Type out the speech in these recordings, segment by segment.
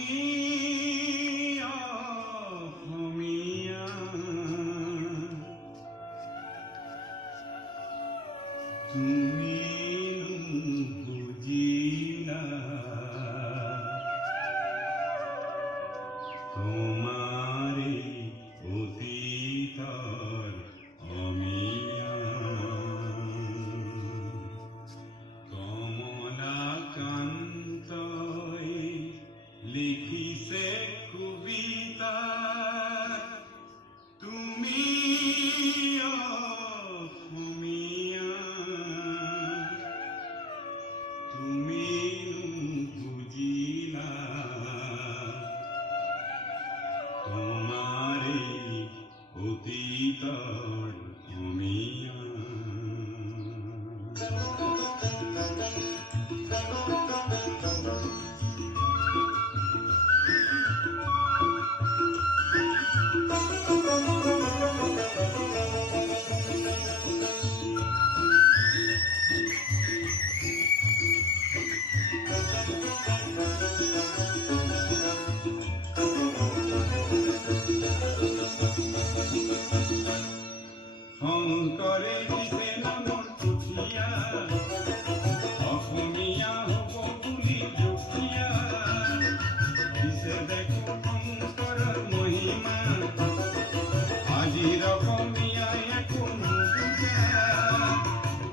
তুমি অসমীয়া, তুমি বুজিলা তোমারে অতীতৰ অমিয়া। কমলাকান্তই লিখিছে কবিতা, তুমি অসমীয়া, তুমি বুজিলা তোমারে অতীতৰ অমিয়া। শংকৰে দিছে নামৰ পুথিয়া, অসমীয়া হ'ব বুলি দুখীয়া। দিছে দেখো শংকৰৰ মহিমা, আজিৰ অসমীয়াই একো নুবুজা।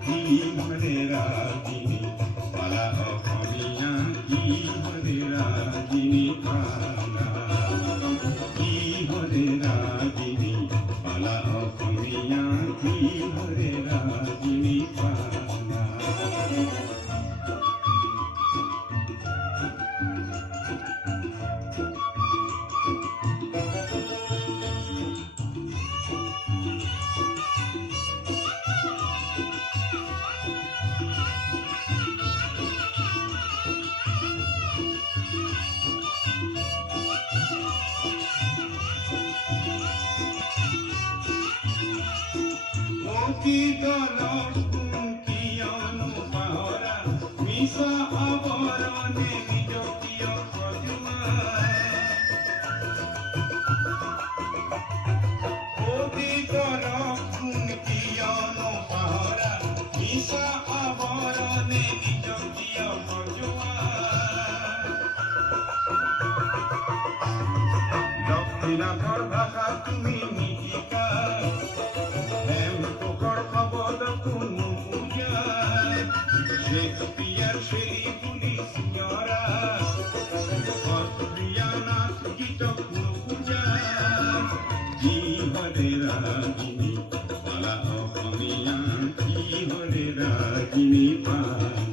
কি হৰে ৰাগিনী পালা অসমীয়া, কি হৰে ৰাগিনী পালা, কি হৰে ৰাগিনী পালা অসমীয়া, কি হৰে ৰাগিনী পালা। অতীতৰ কিয়নো পাহৰা, মিছা আৱৰণে নিজক কিয় সজোৱা। অতীতৰ কিয়নো পাহৰা, মিছা আৱৰণে নিজক কিয় সজোৱা। লক্ষ্মীনাথৰ ভাষা তুমি নিশিকা, শেক্সপিয়ার শেলি বুলি চিঞৰা, সত্ৰীয়া নাচ গীতক নুবুজা। কি হৰে ৰাগিনী পালা অসমীয়া, কি হৰে ৰাগিনী পালা।